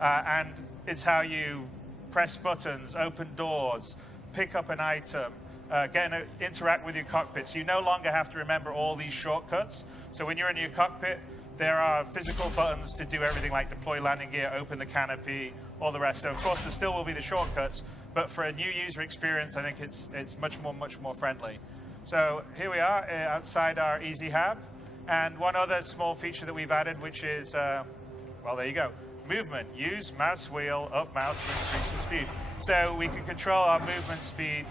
And it's how you press buttons, open doors, pick up an item, interact with your cockpit. So you no longer have to remember all these shortcuts. So when you're in your cockpit, there are physical buttons to do everything like deploy landing gear, open the canopy, all the rest. So of course there still will be the shortcuts, but for a new user experience, I think it's much more friendly. So here we are outside our Easy Hab. And one other small feature that we've added, which is, well, there you go. Movement. Use mouse wheel, up mouse to increase the speed. So we can control our movement speed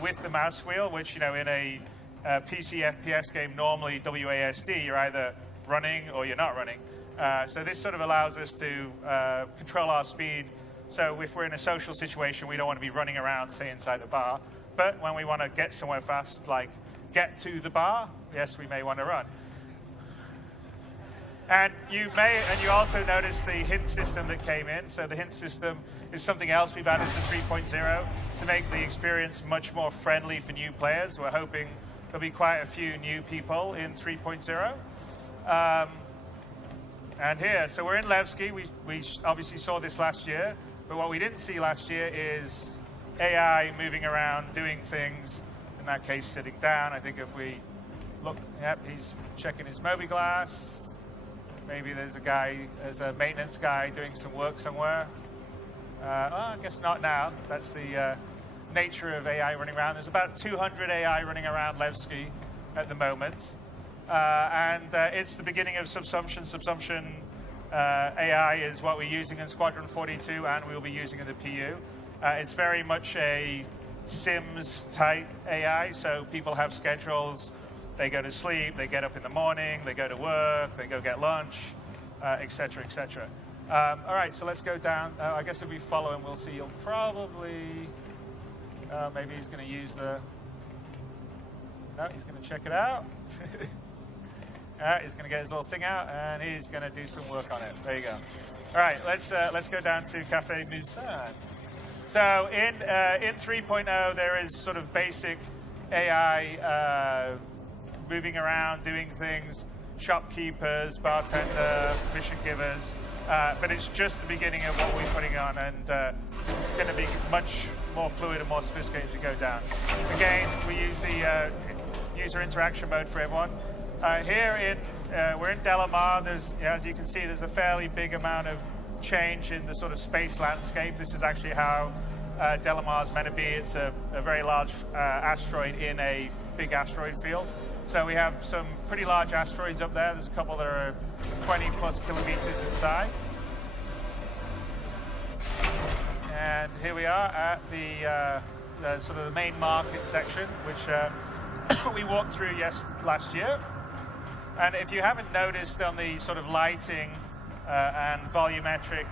with the mouse wheel, which, in a PC FPS game, normally WASD, you're either running or you're not running. So this sort of allows us to control our speed. So if we're in a social situation, we don't want to be running around, say, inside a bar. But when we want to get somewhere fast, like get to the bar, yes, we may want to run. And you also notice the hint system that came in. So the hint system is something else we've added to 3.0 to make the experience much more friendly for new players. We're hoping there'll be quite a few new people in 3.0. And here, so we're in Levski. We obviously saw this last year, but what we didn't see last year is AI moving around, doing things, in that case, sitting down. I think if we look, yep, he's checking his mobi-glass. Maybe there's a maintenance guy doing some work somewhere. I guess not now. That's the nature of AI running around. There's about 200 AI running around Levski at the moment. And it's the beginning of subsumption. Subsumption AI is what we're using in Squadron 42, and we'll be using in the PU. It's very much a Sims-type AI, so people have schedules. They go to sleep, they get up in the morning, they go to work, they go get lunch, et cetera, et cetera. All right, so let's go down. I guess if we follow him, we'll see he'll probably, maybe he's going to use the, no, he's going to check it out. He's going to get his little thing out, and he's going to do some work on it. There you go. All right, let's go down to Café Musan. So in 3.0, there is sort of basic AI moving around, doing things, shopkeepers, bartender, mission givers, but it's just the beginning of what we're putting on, and it's going to be much more fluid and more sophisticated as we go down. Again, we use the user interaction mode for everyone. Here we're in Delamar. As you can see, there's a fairly big amount of change in the sort of space landscape. This is actually how Delamar is meant to be. It's a very large asteroid in a big asteroid field. So we have some pretty large asteroids up there. There's a couple that are 20 plus kilometers inside. And here we are at the sort of the main market section, which we walked through last year. And if you haven't noticed on the sort of lighting and volumetric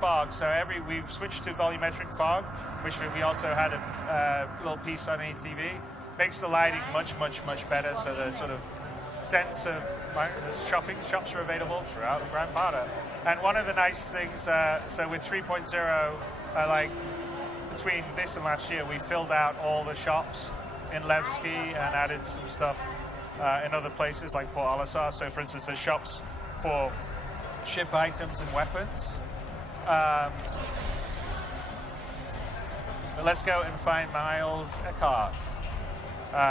fog, so we've switched to volumetric fog, which we also had a little piece on ETV. Makes the lighting much better, so the sort of sense of the shops are available throughout Grand Parter. And one of the nice things, so with 3.0, like between this and last year, we filled out all the shops in Levski and added some stuff in other places like Port Olisar. So for instance, there's shops for ship items and weapons. But let's go and find Miles Eckhart.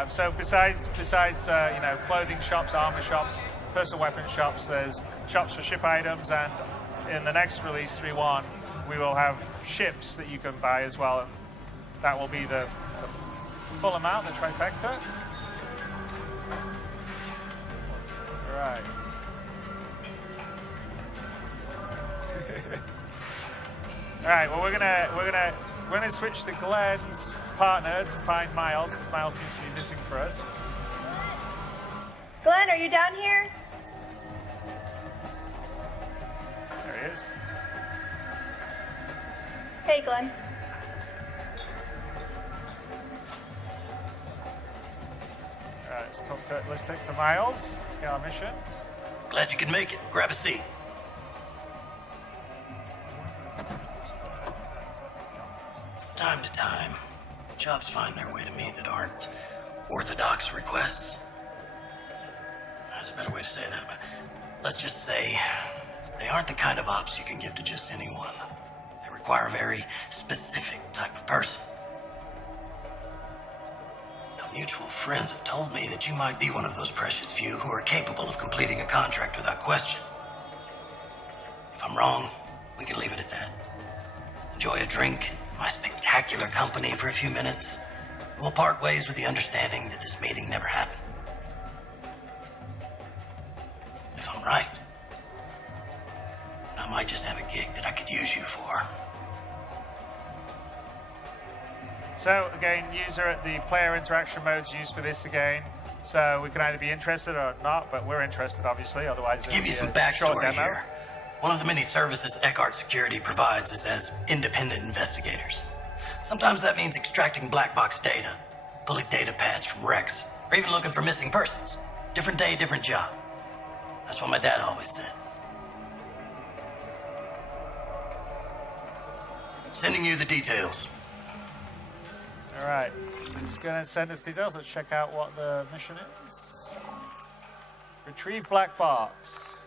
So besides clothing shops, armor shops, personal weapon shops, there's shops for ship items, and in the next release, 3.1, we will have ships that you can buy as well. And that will be the full amount, the trifecta. Right. All right. Well, we're gonna switch to Glenn's partner to find Miles, because Miles seems to be missing for us. Glenn, are you down here? There he is. Hey, Glenn. All right, let's talk to Miles. Get our mission. Glad you could make it. Grab a seat. From time to time, jobs find their way to me that aren't orthodox requests. That's a better way to say that, but let's just say They aren't the kind of ops you can give to just anyone. They require a very specific type of person. Now, mutual friends have told me that you might be one of those precious few who are capable of completing a contract without question. If I'm wrong, we can leave it at that. Enjoy a drink, my spectacular company for a few minutes, and we'll part ways with the understanding that this meeting never happened. If I'm right, I might just have a gig that I could use you for. So again, user, the player interaction mode is used for this again. So we can either be interested or not, but we're interested, obviously. Otherwise, To give you some backstory here, one of the many services Eckhart Security provides is as independent investigators. Sometimes that means extracting black box data, pulling data pads from wrecks, or even looking for missing persons. Different day, different job. That's what my dad always said. Sending you the details. All right, he's going to send us details. Let's check out what the mission is. Retrieve black box.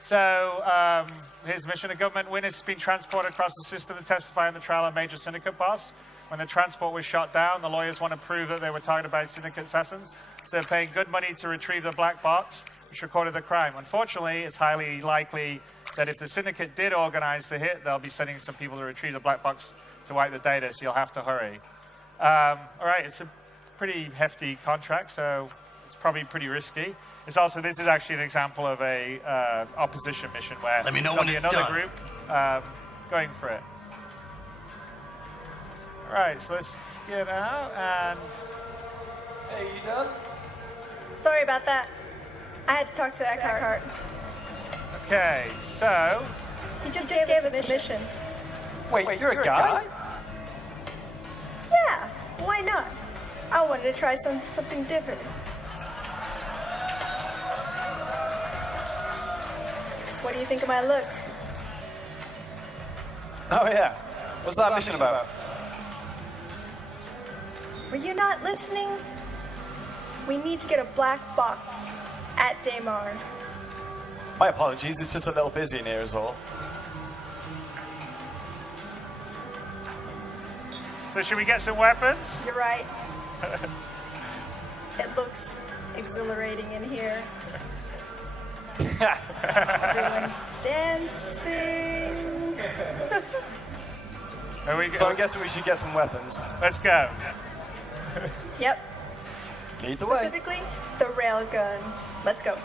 So his mission, a government witness has been transported across the system to testify in the trial of major syndicate boss. When the transport was shot down, the lawyers want to prove that they were targeted by syndicate assassins. So they're paying good money to retrieve the black box, which recorded the crime. Unfortunately, it's highly likely that if the syndicate did organize the hit, they'll be sending some people to retrieve the black box to wipe the data, so you'll have to hurry. All right, it's a pretty hefty contract, so it's probably pretty risky. It's also, this is actually an example of a opposition mission where Let me know there'll when be it's another done. group going for it. All right, so let's get out and... Hey, you done? Sorry about that. I had to talk to Eckhart. Okay, so... He just gave us a mission. Wait, you're a guy? Yeah, why not? I wanted to try something different. What do you think of my look? Oh yeah. What's that mission about? Were you not listening? We need to get a black box at Daymar. My apologies, it's just a little busy in here is all. So should we get some weapons? You're right. It looks exhilarating in here. Everyone's dancing. There we go. So I'm guessing we should get some weapons. Let's go. Yep. Lead the way. Specifically, the railgun. Let's go.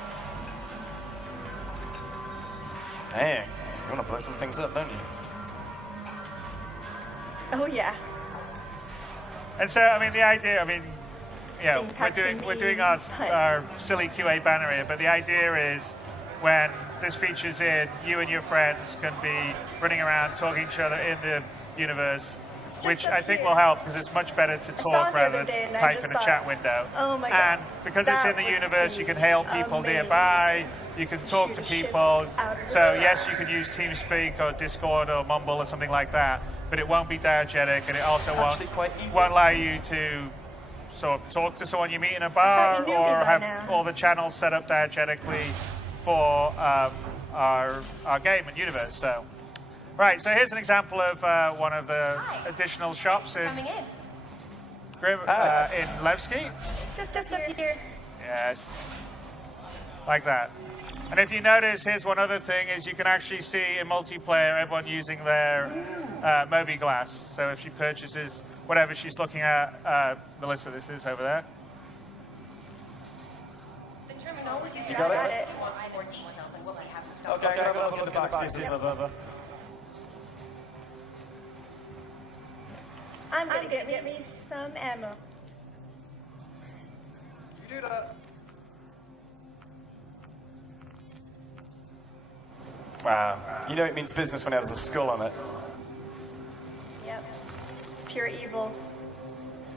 Dang, you want to blow some things up, don't you? Oh yeah. And so, I mean, the idea, I mean, you know, Think we're doing our silly QA banner here, but the idea is when this feature's in, you and your friends can be running around talking to each other in the universe, which I think will help because it's much better to talk rather than type in a chat window. Oh my God, and because it's in the universe, you can hail people amazing. nearby, you can talk to Shoot people. shit out of the So sky. yes, you can use TeamSpeak or Discord or Mumble or something like that, but it won't be diegetic, and it also Actually quite evil. won't allow you to sort of talk to someone you meet in a thought bar you knew me or by have now. all the channels set up diegetically for our game and universe. So, right. So here's an example of one of the additional shops in Coming in. in Levski. Just up here. Yes, like that. And if you notice, here's one other thing, is you can actually see in multiplayer everyone using their Moby Glass. So if she purchases whatever she's looking at, Melissa, this is over there. The terminal was used You got it? Got it. wants more details on what we have in stock. Okay, have a look at the back, see if there's another. I'm gonna get me some ammo. You do that. Wow. You know it means business when it has a skull on it. Yep. It's pure evil,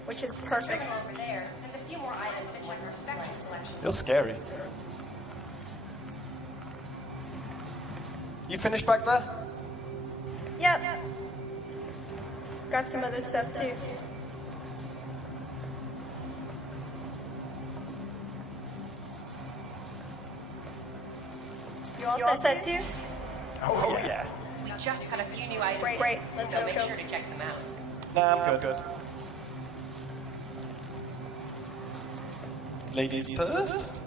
which is perfect. Over there, there's a few more items that check our spectrum selection. You're scary. You finished back there? Yep. Got some other stuff too. You all set too? Oh, yeah. We just got a few new items. Great. in, Let's so go. make sure to check them out. Nah, I'm good. Ladies first.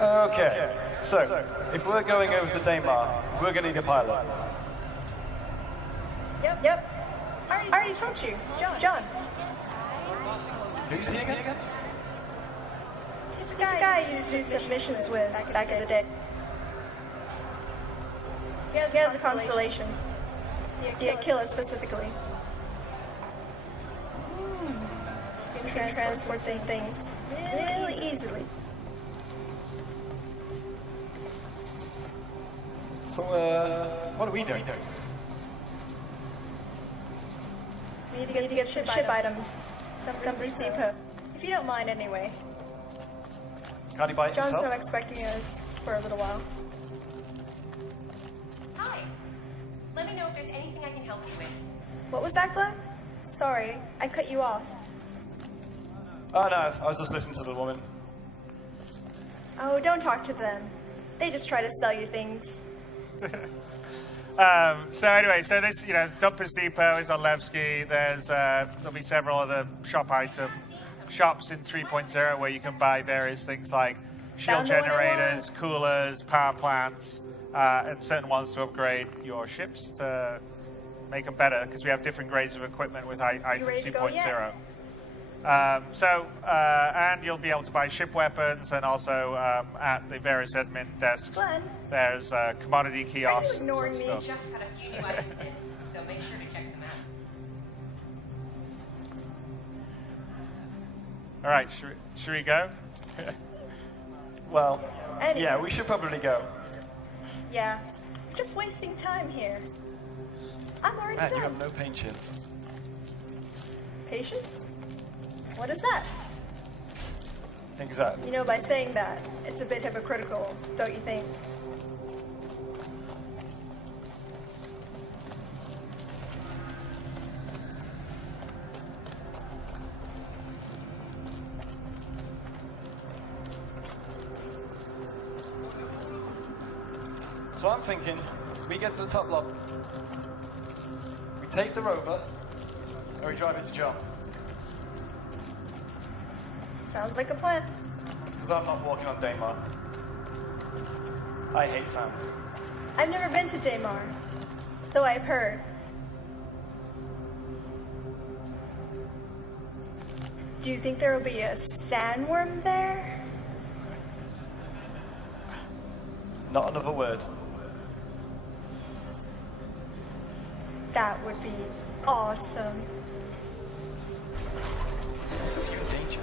Okay, so if we're going over the Daymar, we're going to need a pilot. Yep. I already told you. John. Who's he again? He's a guy I used to do some missions with back in the day. He has a constellation. Yeah, kill it specifically. You can transport these things really easily. So, what are we doing? We need to get ship items. Dumper's Depot. If you don't mind, anyway. Can't he buy it John's himself? not expecting us for a little while. Hi. Let me know if there's anything I can help you with. What was that, Glenn? Sorry, I cut you off. Oh no, I was just listening to the woman. Oh, don't talk to them. They just try to sell you things. So anyway, so this, Dumpers Depot is on Levski. There'll be several other shops in 3.0 where you can buy various things like shield Found the one I generators, coolers, power plants, and certain ones to upgrade your ships to make them better, because we have different grades of equipment with item ready to go 2.0. yet? And you'll be able to buy ship weapons, and also at the various admin desks, Glenn? there's commodity kiosks and ignoring me? stuff. Just got a few new items in, so make sure to check them out. All right, should we go? Well, Anyway. yeah, we should probably go. Yeah, we're just wasting time here. I'm already Man, you done. have no patience. Patience? What is that? Exactly. You know, by saying that, it's a bit hypocritical, don't you think? So I'm thinking, we get to the top block, we take the rover, or we drive it to John. Sounds like a plan. Because I'm not walking on Daymar. I hate sand. I've never been to Daymar, so I've heard. Do you think there will be a sandworm there? Not another word. That would be awesome. So you're in danger.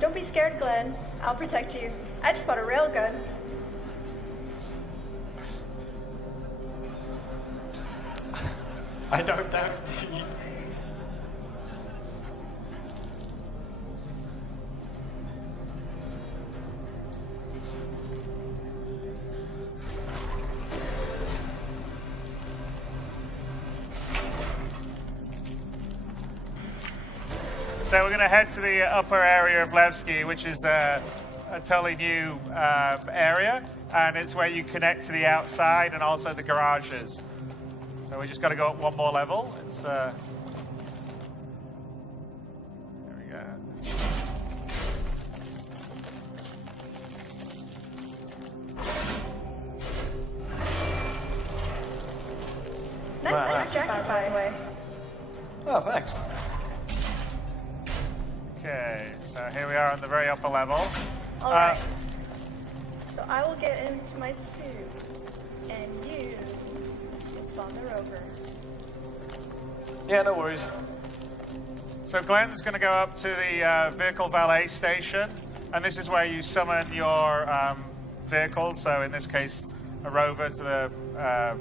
Don't be scared, Glenn. I'll protect you. I just bought a railgun. I don't doubt you. So we're going to head to the upper area of Levski, which is a totally new area, and it's where you connect to the outside and also the garages. So we just got to go up one more level. It's there we go. Nice jacket, by the way. Oh, thanks. Okay, so here we are on the very upper level. All right. So I will get into my suit, and you just spawn the rover. Yeah, no worries. So Glenn's going to go up to the vehicle valet station, and this is where you summon your vehicle. So in this case, a rover to the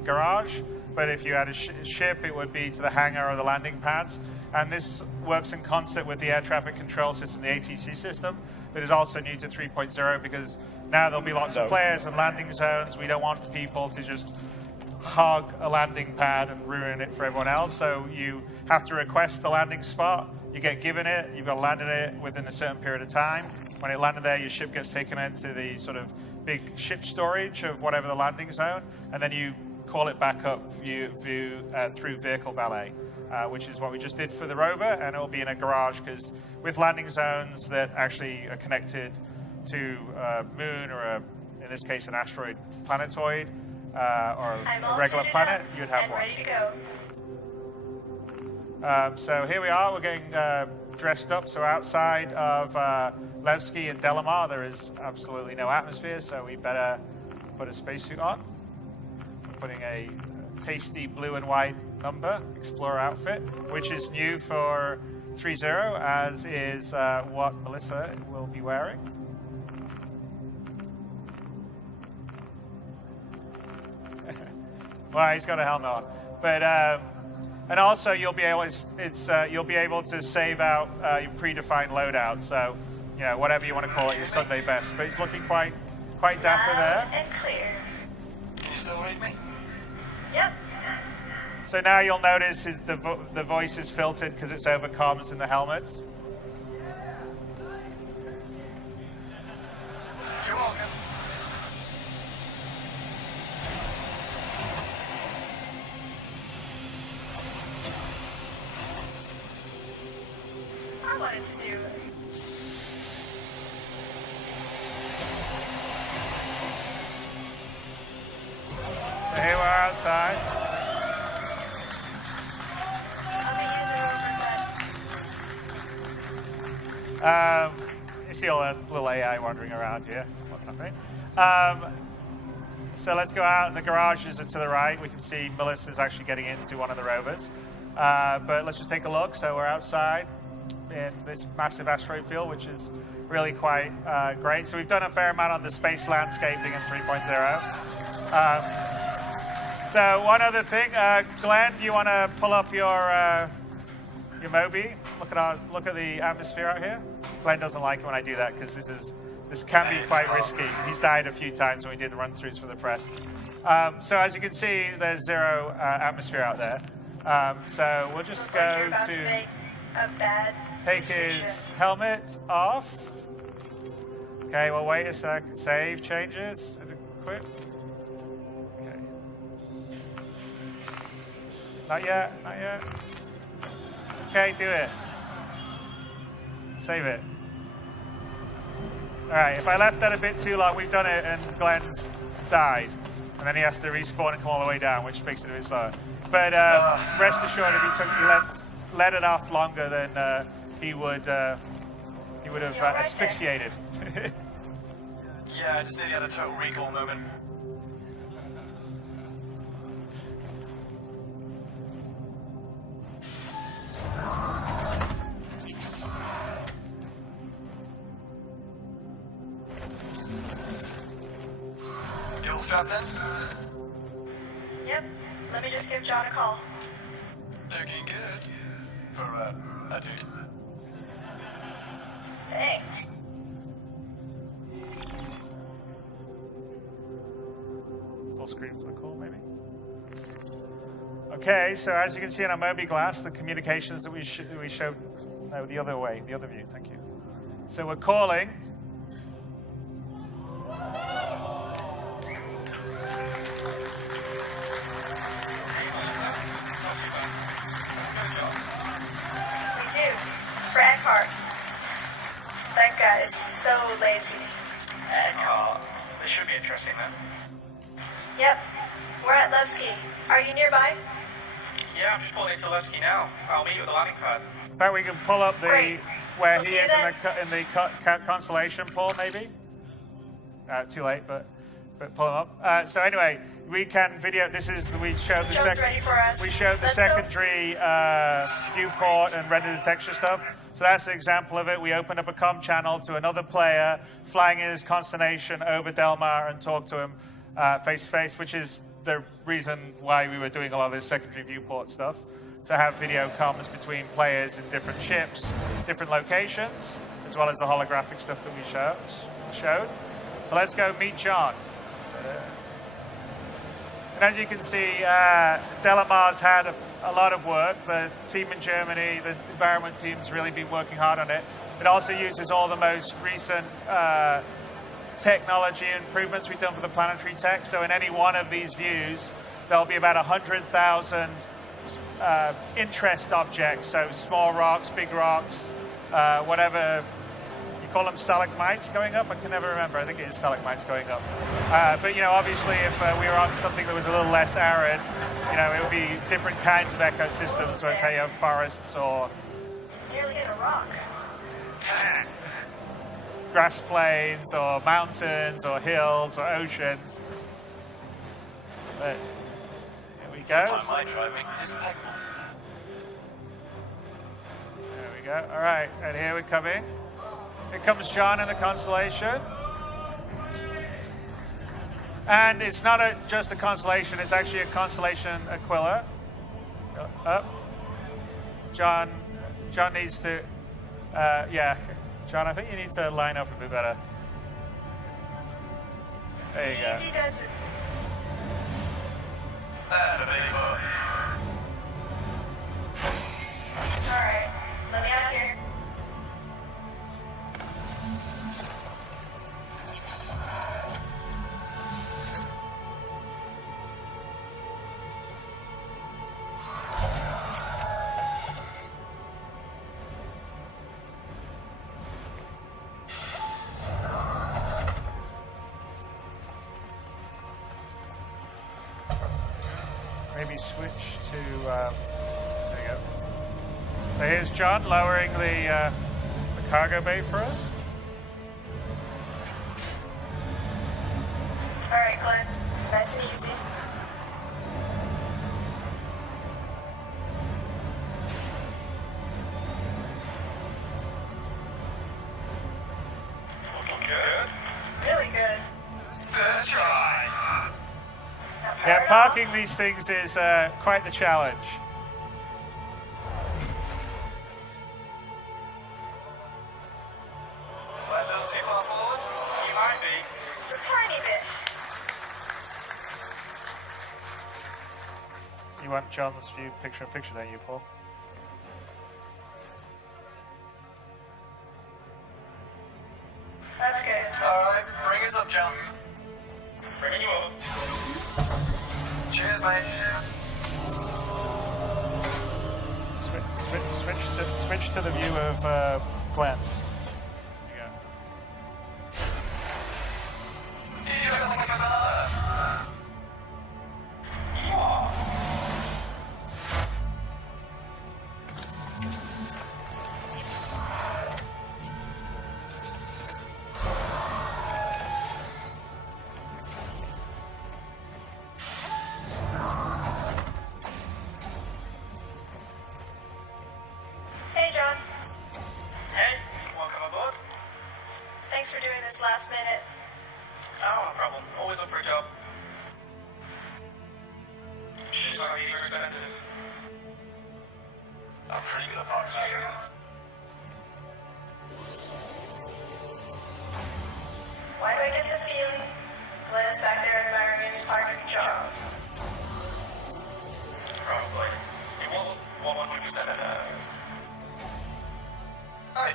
garage. But if you had a ship, it would be to the hangar or the landing pads. And this works in concert with the air traffic control system, the ATC system, that is also new to 3.0 because Now there'll be lots of players and landing zones. We don't want people to just hog a landing pad and ruin it for everyone else. So you have to request a landing spot. You get given it. You've got to land it within a certain period of time. When it landed there, your ship gets taken into the sort of big ship storage of whatever the landing zone, and then you call it back up through vehicle valet, which is what we just did for the rover, and it will be in a garage because with landing zones that actually are connected to a moon or, in this case, an asteroid planetoid or a regular planet, you'd have one. Ready to go. So here we are. We're getting dressed up. So outside of Levski and Delamar, there is absolutely no atmosphere, so we better put a spacesuit on. I'm putting a tasty blue and white number Explorer outfit, which is new for 3.0, as is what Melissa will be wearing. Well, he's got a helmet on, but and also you'll be able to save out your predefined loadout. So, you know, whatever you want to call it, your Sunday best. But he's looking quite dapper there. And clear. Can you still read me? Yep. So now you'll notice the voice is filtered because it's over comms in the helmets. You're welcome. I wanted to do So here we're outside. You see all that little AI wandering around here. What's happening? So let's go out. The garages are to the right. We can see Melissa's actually getting into one of the rovers. But let's just take a look. So we're outside in this massive asteroid field, which is really quite great. So we've done a fair amount on the space landscaping in 3.0. So one other thing, Glenn, do you want to pull up your Moby? Look at the atmosphere out here. Glenn doesn't like it when I do that because this can be quite risky. He's died a few times when we did the run-throughs for the press. So as you can see, there's zero atmosphere out there. So we'll just go to take his helmet off. Okay, well wait a sec. Save changes. Equip. Okay. Not yet. Not yet. Okay, do it. Save it. All right, if I left that a bit too long, we've done it and Glenn's died. And then he has to respawn and come all the way down, which makes it a bit slower. But rest assured, if he let it off longer, then he would have asphyxiated. Yeah, I just nearly had a total recall moment. You all strapped in? Yep. Let me just give John a call. Looking good. For a dude. Thanks. Full screen for the call, maybe. Okay, so as you can see on our Moby glass, the communications that we showed, no, the other way, the other view, thank you. So we're calling. We do. For Eckhart. That guy is so lazy. Eckhart. This should be interesting then. Yep. We're at Levski. Are you nearby? Yeah, I'm just pulling into Levski now. I'll meet you at the landing pad. In fact, we can pull up Great. where We'll he see is you in the constellation, Paul, maybe? Too late, but pull him up. So anyway, we can video. We showed the John's ready for us. We showed the Let's go. secondary viewport and render detection stuff. So that's an example of it. We opened up a comm channel to another player flying in his constellation over Delmar and talk to him face to face, which is the reason why we were doing a lot of this secondary viewport stuff, to have video comms between players in different ships, different locations, as well as the holographic stuff that we showed. So let's go meet John. And as you can see, Delamar's had a lot of work. The team in Germany, the environment team's really been working hard on it. It also uses all the most recent technology improvements we've done for the planetary tech. So in any one of these views, there'll be about 100,000 interest objects. So small rocks, big rocks, whatever. Call them stalagmites going up? I can never remember. I think it is stalagmites going up. But, you know, obviously if we were on something that was a little less arid, you know, it would be different kinds of ecosystems, so say you have forests or Nearly hit a rock. grass plains or mountains or hills or oceans. But here we go. My driving is impeccable. There we go. All right, and here we're coming. Here comes John in the Constellation. And it's not just a Constellation, it's actually a Constellation Aquila. Up. John needs to, yeah. John, I think you need to line up a bit better. There you go. Easy does it. That's a big boy. Alright, let me out here. Maybe switch to, there you go. So here's John lowering the cargo bay for us. Alright, Glenn. Nice and easy. Looking good. Really good. First try. Yeah, parking these things is quite the challenge. A little too far forward? You might be. Just a tiny bit. You want John's view picture-in-picture, don't you, Paul? That's good. Alright, bring us up, John. Bringing you up. Cheers, mate. Switch to the view of Glenn. There you go. You just like a banana. Hey, John. Hey, welcome aboard. Thanks for doing this last minute. Oh, no problem. Always up for a job. She's like these are expensive. I'm pretty good at parts. Why do I get the feeling Glenn is back there admiring his parking job? Probably. It wasn't 100%. Hey.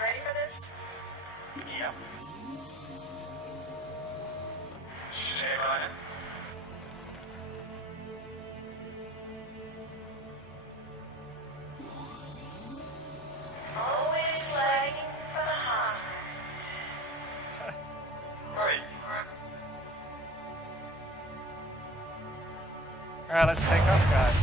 Ready for this? Yep. Hey, Ryan. Always lagging behind. Right. All right, let's take off, guys.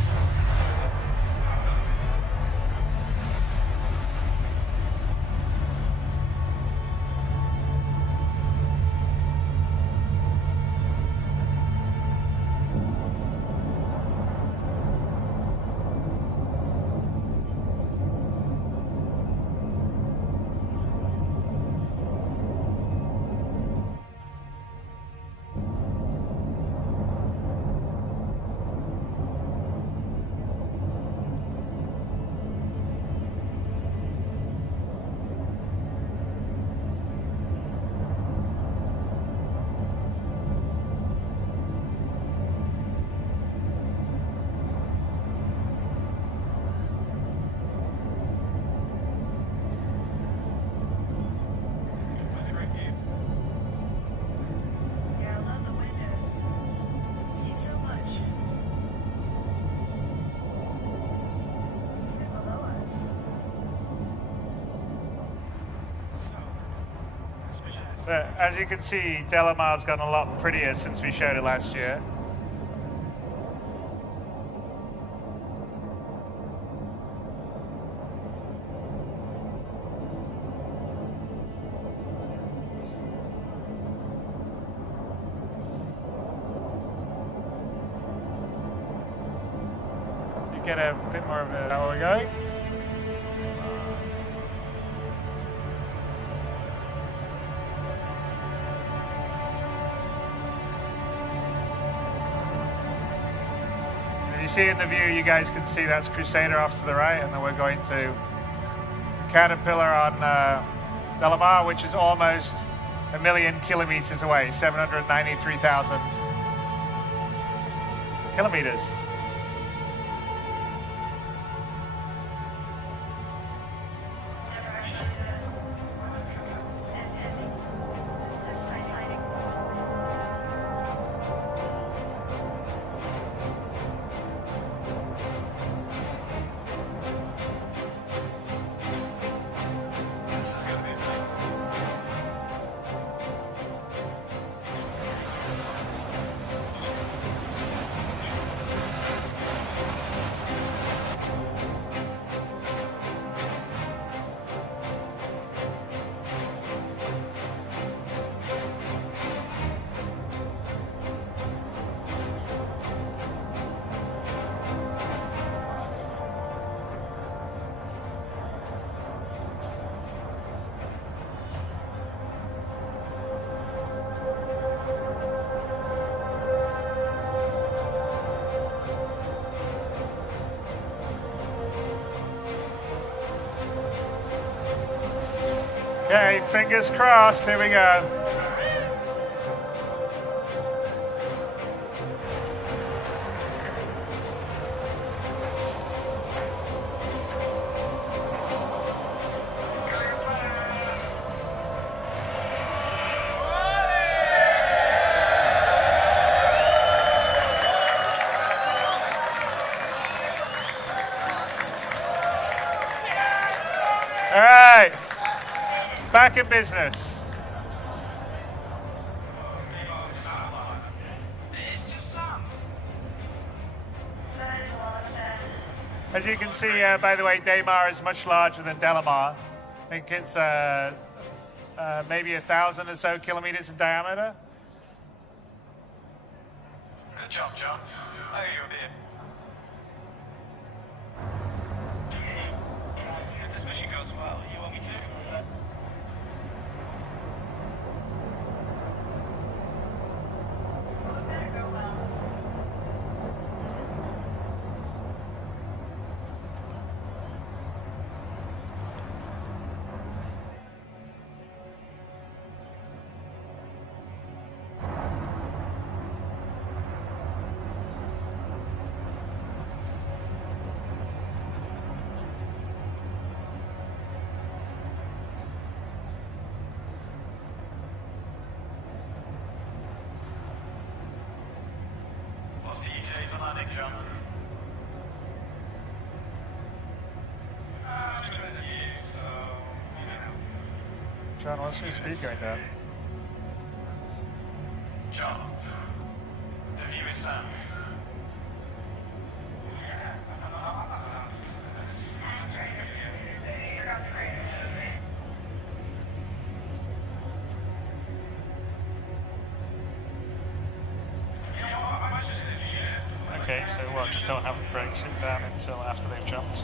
But as you can see, Delamar's gotten a lot prettier since we showed it last year. You get a bit more of a... How are we going? You see in the view, you guys can see that's Crusader off to the right, and then we're going to Caterpillar on Delamar, which is almost 1 million kilometers away, 793,000 kilometers. Okay, fingers crossed, here we go. All right. Back in business. As you can see, by the way, Daymar is much larger than Delamar. I think it's maybe 1,000 or so kilometers in diameter. Good job, John. I owe you a beer. If this mission goes well, you owe me too. What's the ETA for landing, John? I'm just with you, so, you know. John, what's your speed going down? John, the view is sound. Okay, so what, just don't have the brakes sit down until after they've jumped?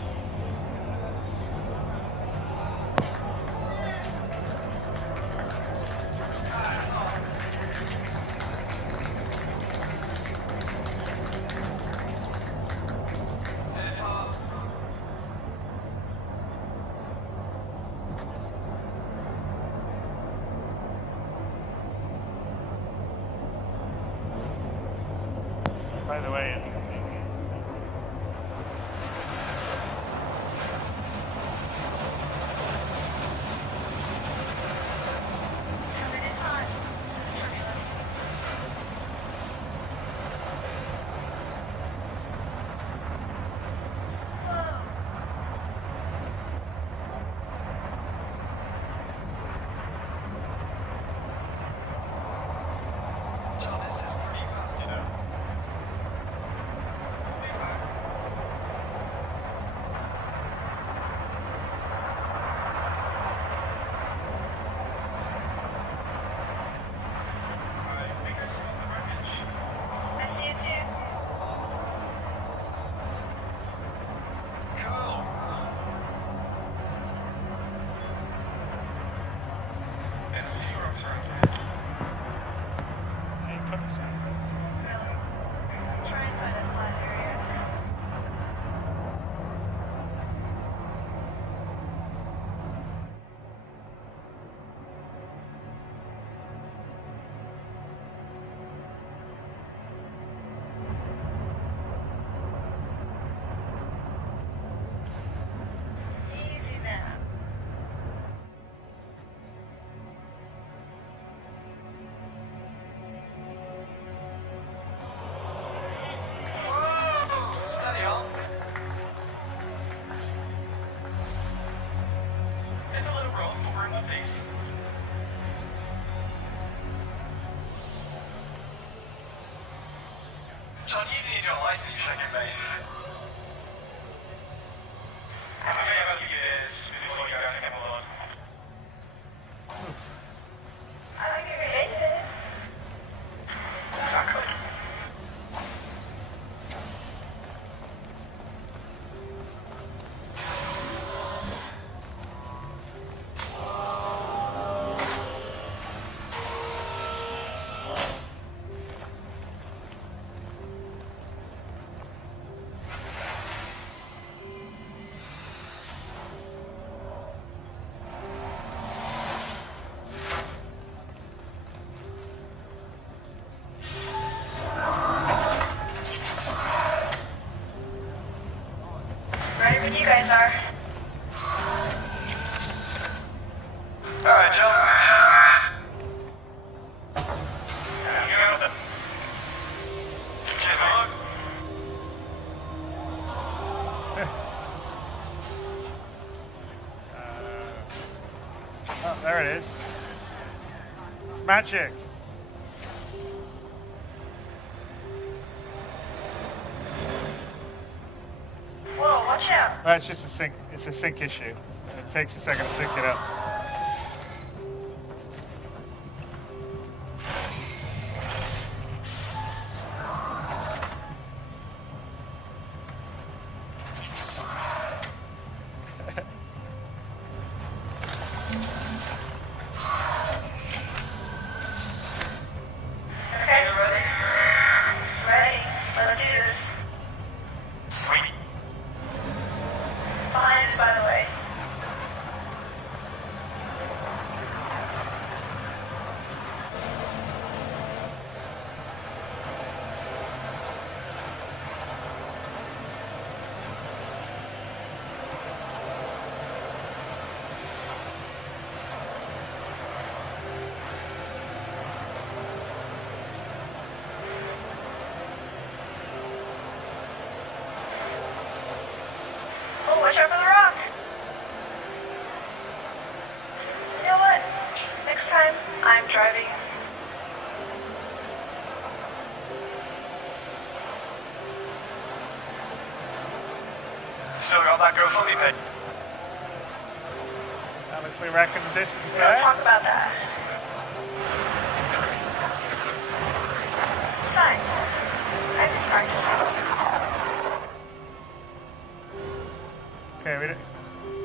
By the way, Try and find a flat area. Easy now. Steady on. It's a little rough, but we're in one piece. John, you need your license checking, mate. I may have a few days before you guys come along. I like your head. Exactly. Ready when you guys are. Alright, Joe. You got it. Cheers, mate. Oh, there it is. It's magic. Whoa, watch out. Well, it's just a sync. It's a sync issue. It takes a second to sync it up. Okay. You ready? Ready. Let's do this. Sweet. It's behind us, by the way. Oh, watch out for the rock. You know what? Next time, I'm driving. Still got that GoFundMe page. Obviously wrecking the distance We don't there. talk about that. Besides, I've been practicing. Okay,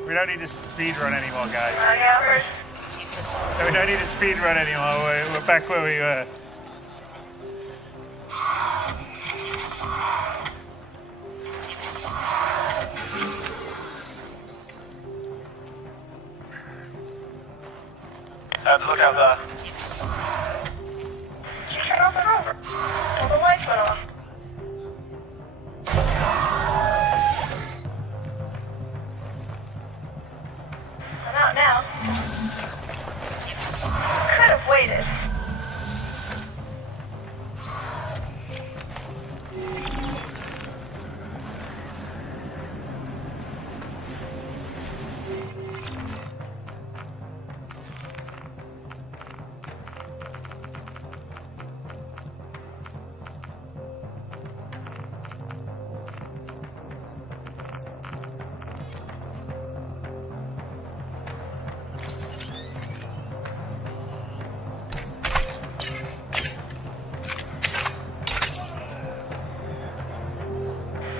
we don't need to speed run anymore, guys. Running out first. So we don't need to speed run anymore. We're back where we were. Let's look out there. You turn off the rover. Well, the lights went off. I'm out now. Could have waited.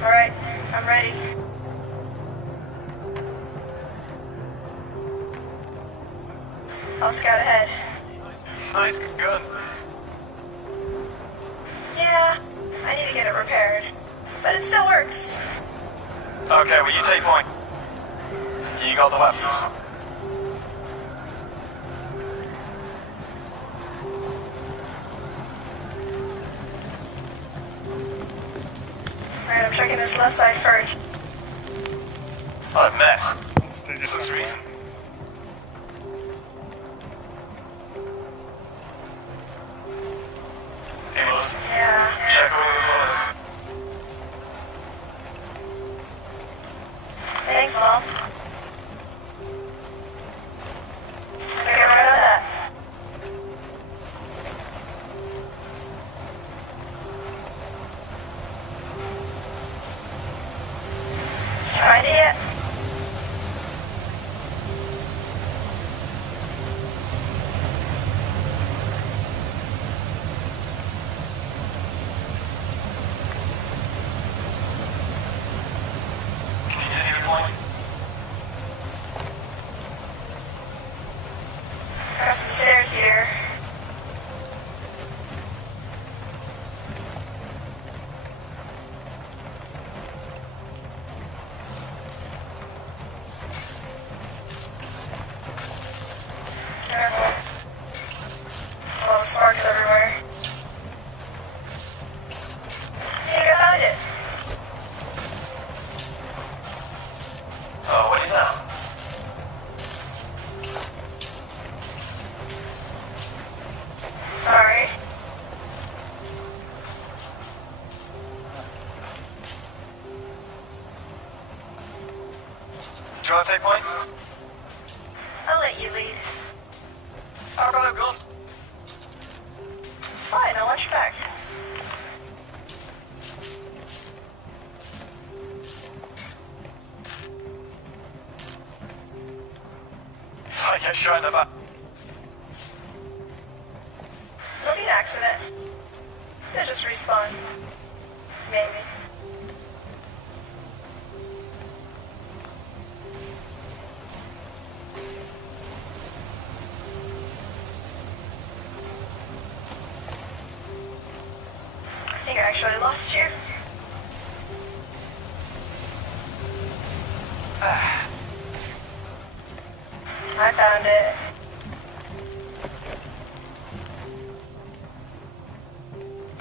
Alright, I'm ready. I'll scout ahead. Nice gun. Okay, well, you take point. You got the weapons. Alright, I'm checking this left side first. What a mess. Stay This just looks that way. recent. Hey, Wilson. Yeah. Check all the bullets. Thanks, Mom. Get rid of that. Tried it yet? Can you see the point? Got some stairs here. Careful. All the sparks everywhere. I think I found it. Oh, what do you know? Sorry. Do you want to take point? I'll let you lead. How about a gun? It's fine, I'll watch your back. If I get shot in the back. It'll be an accident. They'll just respawn. Maybe. I think I actually lost you. I found it.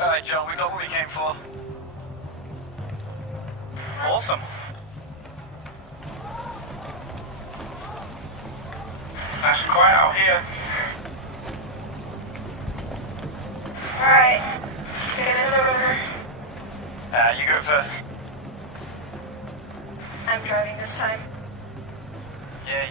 Alright, John, we got what we came for. Awesome. Nice and quiet out here. Alright. Get in the river. You go first. I'm driving this time. Yeah.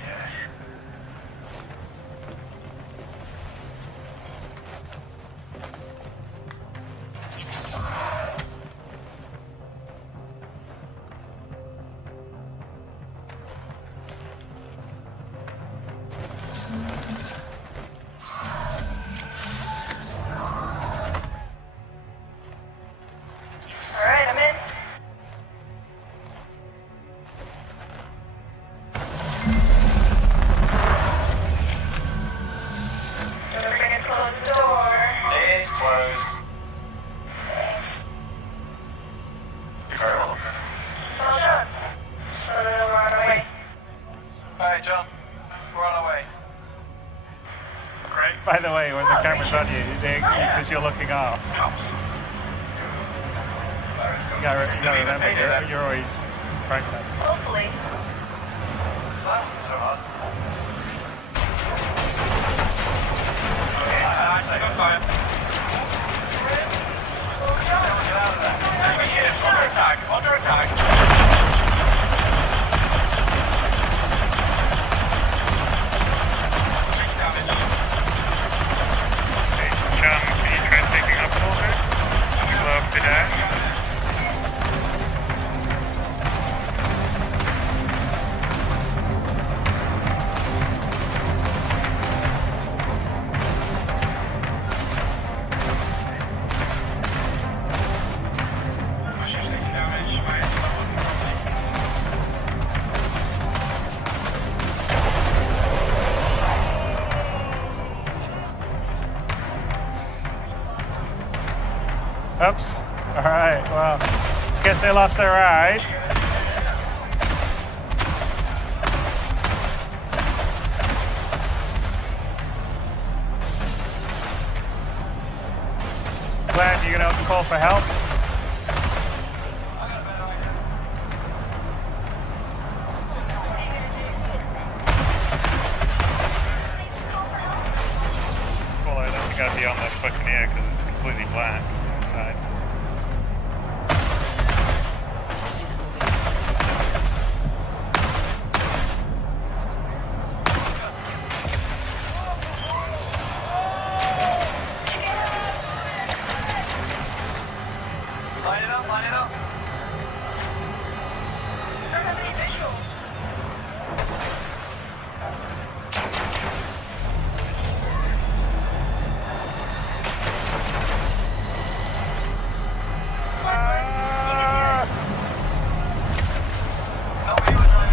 Alright, I'm in. Don't forget to close the door. It's closed. Thanks. You're very welcome. Well done. Just let it know we're on our way. Alright, John. We're on our way. Great. By the way, when the camera's on you, because you're looking off, you gotta remember, you're always front side. Hopefully. That wasn't so hard. I say on fire. Get out of there. Enemy here, under attack, under attack. Taking damage. Hey, John, can you try taking up a little bit? Slow up the dash. My ship's taking damage. My engine's not working properly. Oops. Alright, well, guess they lost their ride. you going to call for help? Well, I don't think I'd be on the Buccaneer because it's completely black inside. Line it up, line it up. I don't have any visual. Tell me you were driving.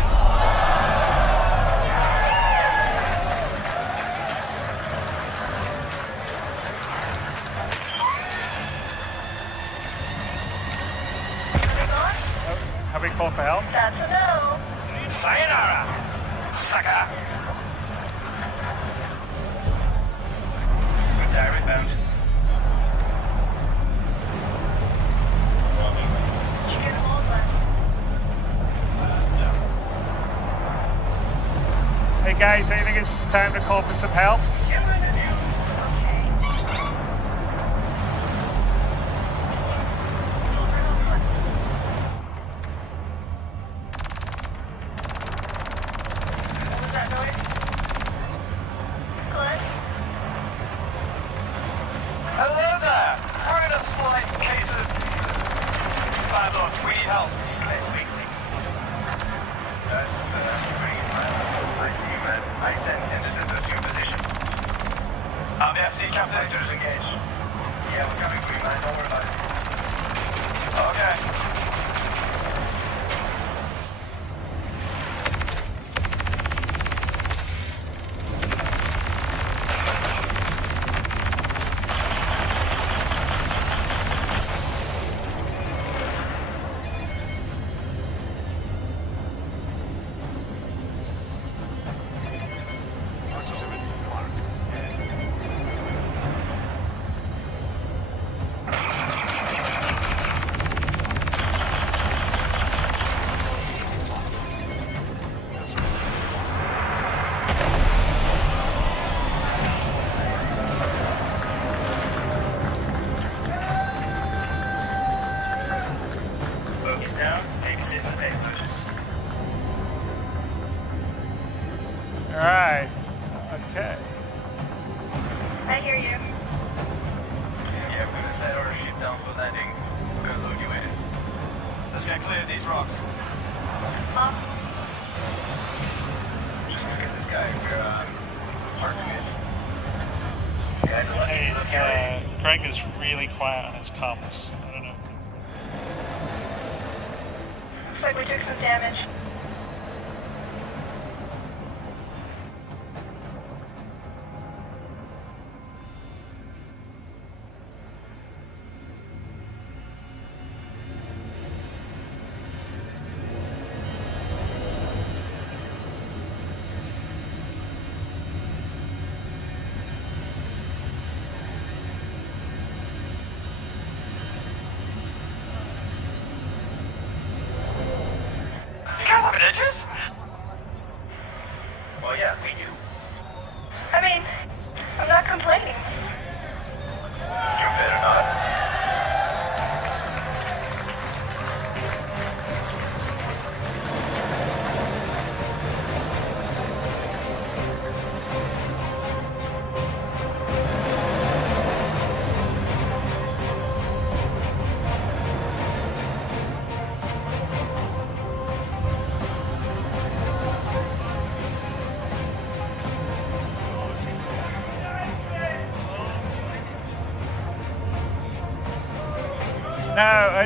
Have we called for help? That's a no. Sayonara, sucker. Good tire inbound. You get them all done. Hey guys, I think it's time to call for some help. What was that noise? Glenn? Hello there. We're in a slight case of bad luck. We need help. Let's weekly. That's pretty I see you, man. I sent interceptors to your position. I'm the FC captain. Sectors engaged. Yeah, we're coming for you, man. Don't worry about it. Okay. Focus down. Exit the day pushes. Alright. Okay. I hear you. Yeah, we're gonna set our ship down for landing. We're gonna load you in. Let's get clear of these rocks. Awesome. Just look at this guy. We're hard to miss. Guys, are lucky. Hey, Look at it. Greg is really quiet on his comms. I don't know. Looks like we took some damage. You guys have edges? Well, yeah, we do. I mean, I'm not complaining. You better not.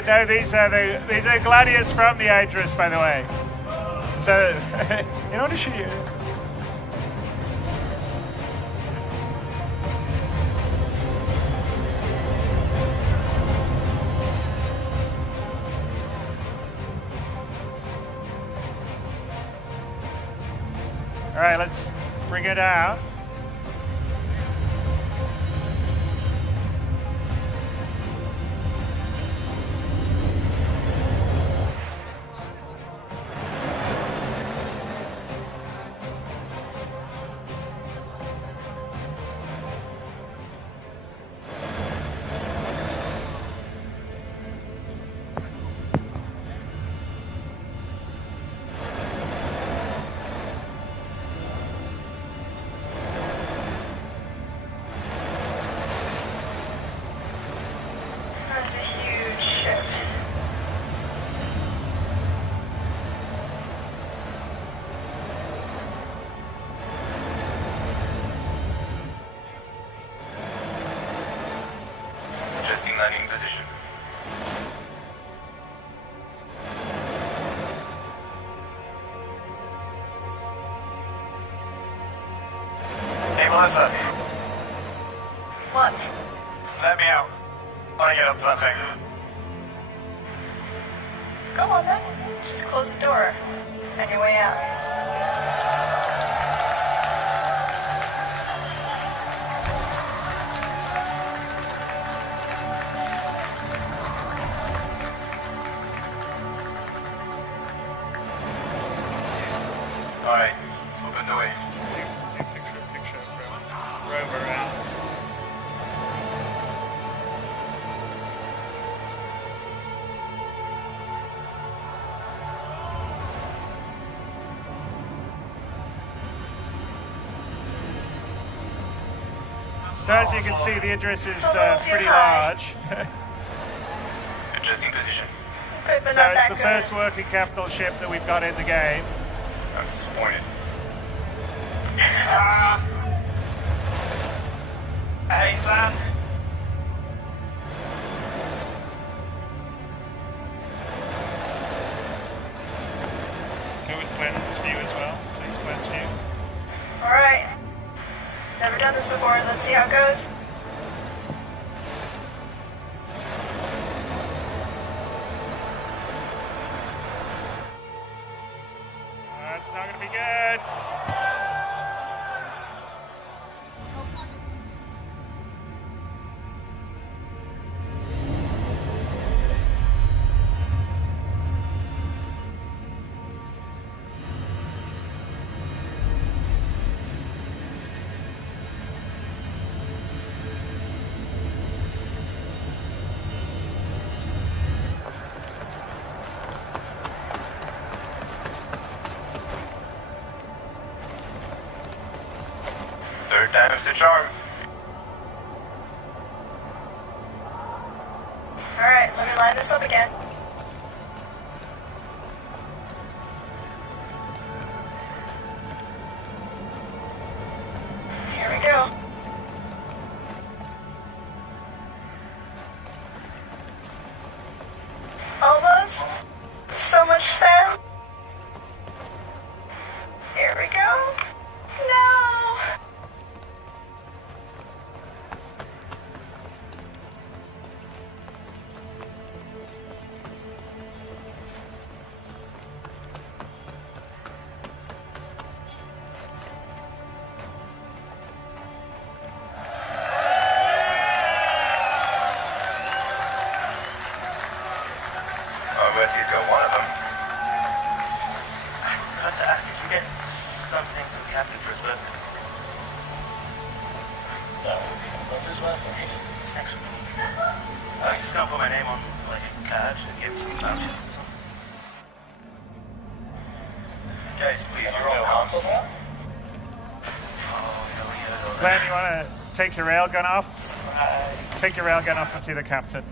No, these are gladiators from the Idris, by the way. So, in order to shoot you. All right, let's bring it out. landing position. Hey, Melissa, What? let me out. I want to get up to that thing. Go on then. Just close the door. On your way out. Alright, open the way. Take picture from Rover and so as you can see, the Idris is pretty large. Adjusting position. Good, but So not it's that the good. first working capital ship that we've got in the game. I'm disappointed. Hey, Sam. Go with Glenn's view as well. Please, Glenn's view. Alright. Never done this before. Let's see how it goes. That's not going to be good. Third time's the charm. Alright, let me line this up again. Here we go. Almost. So much sound. Here we go. No. I bet he's got one of them. Forgot to ask, did you get something from Captain for his birthday? No. What's his birthday? It's next week. I was just gonna put my name on like a card and give him some vouchers or something. Guys, please, you're all comms. Oh, yeah. Glenn, you want to take your railgun off? Take your railgun off and see the captain.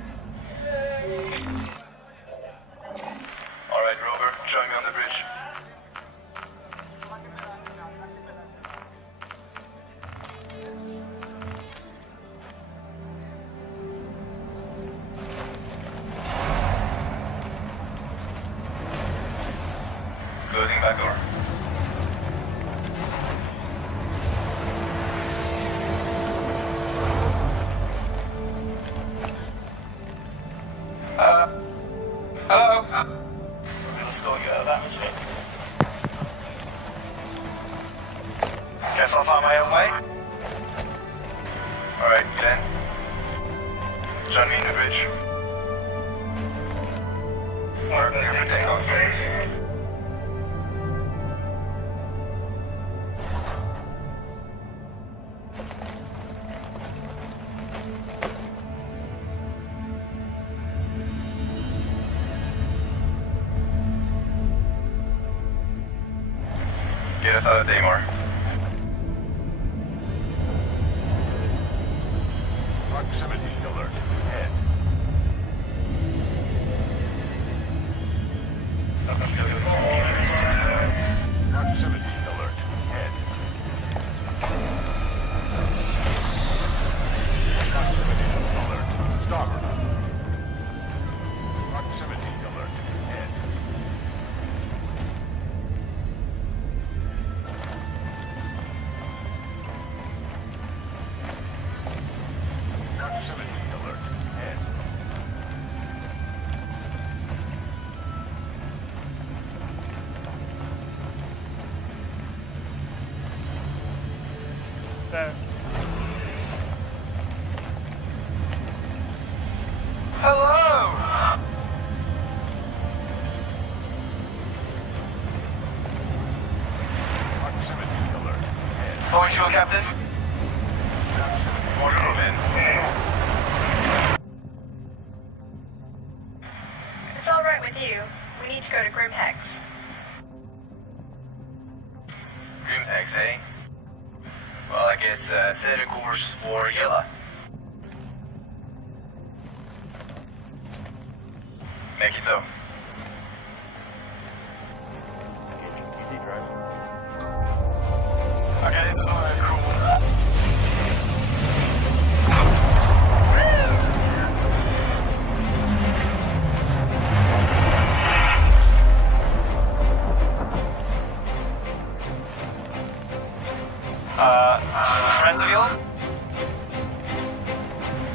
Alright, Rover, join me on the bridge. Closing back door. Hello? We'll still get out of atmosphere. Guess I'll find my own way. Alright, Glenn. Join me in the bridge. Alright, clear for takeoff. Get us out of Daymar. Proximity alert. Head. Proximity alert. Head. Proximity alert. Starboard. Proximity alert. Head. So, Hello! Proximity alert. Head. Bonjour, Captain. Proximity. Bonjour, man. If it's alright with you, we need to go to Grimhex. Grimhex, eh? Well, I guess set a course for Yella. Make it so. Okay, this is all cool. Friends of yours?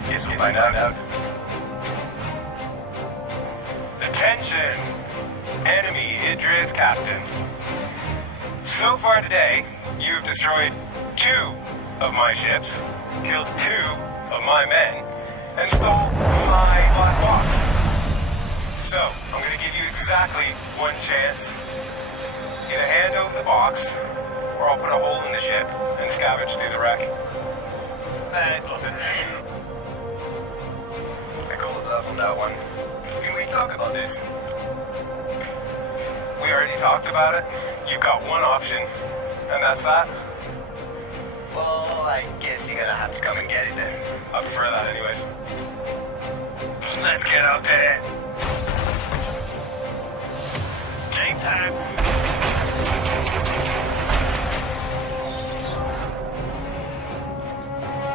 Guess we'll find out. Attention! Enemy Idris Captain. So far today, you've destroyed 2 of my ships, killed 2 of my men, and stole my black box. So, I'm gonna give you exactly 1 chance. Either hand over the box, or I'll put a hole in the ship and scavenge through the wreck. Thanks, Muffin. I call it bluff on that one. Can we talk about this? We already talked about it. You've got 1 option, and that's that. Well, I guess you're gonna have to come and get it then. I prefer that anyways. Let's get out there. Game time.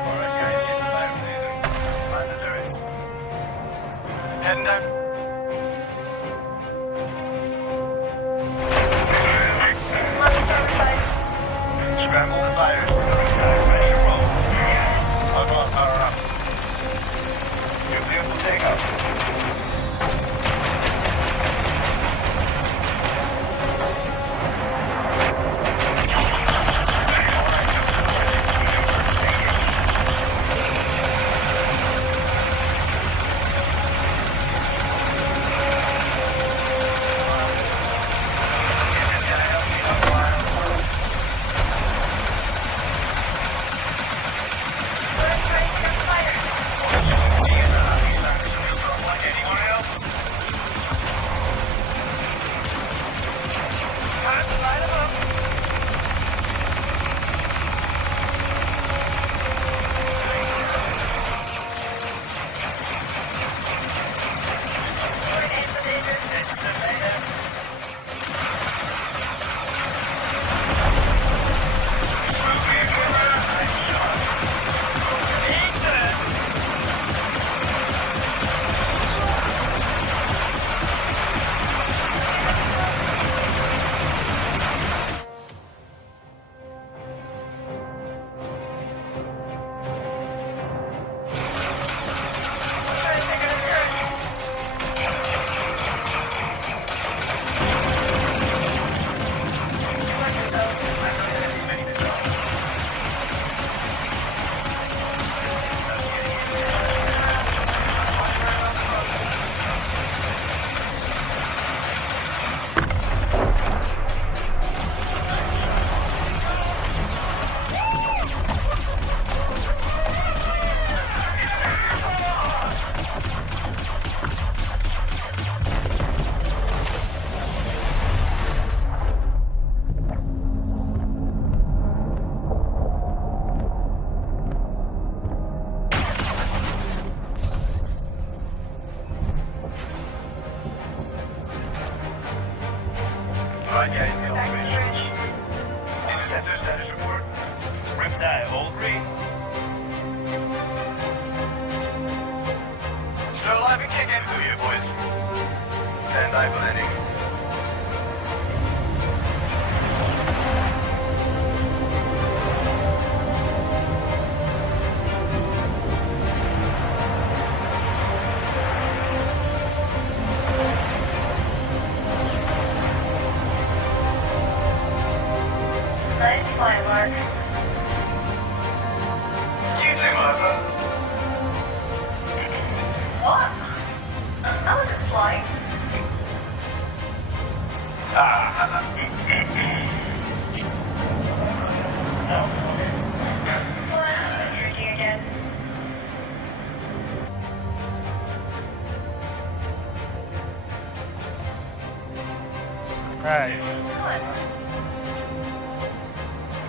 Alright, guys, get the fire blazing. Mind the turrets. Heading down. Come on, start side. Scramble the fires. Ready to roll. I'll go on power up. Your team will take off. Alright, guys, get on the bridge. Interceptor status report. Riptide, all 3. Still alive and kicking. Over here, boys. Stand by for landing. Right. Excellent.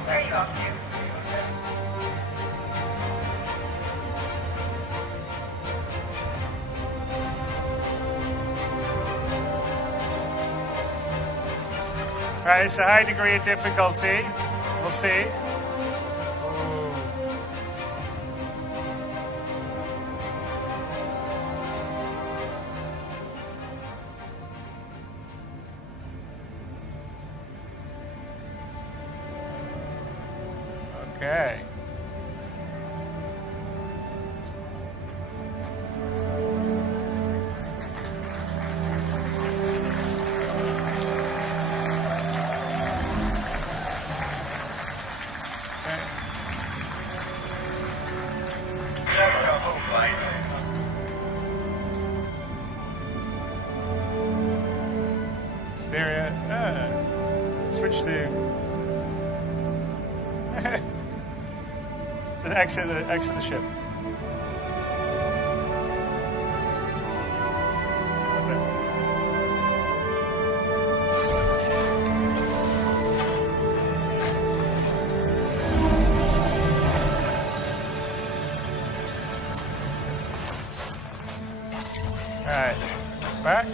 Where are you off to? Right, it's a high degree of difficulty. We'll see. Ooh. Okay. Navajo license. Stereo. Switch to. So exit the ship. All right, back.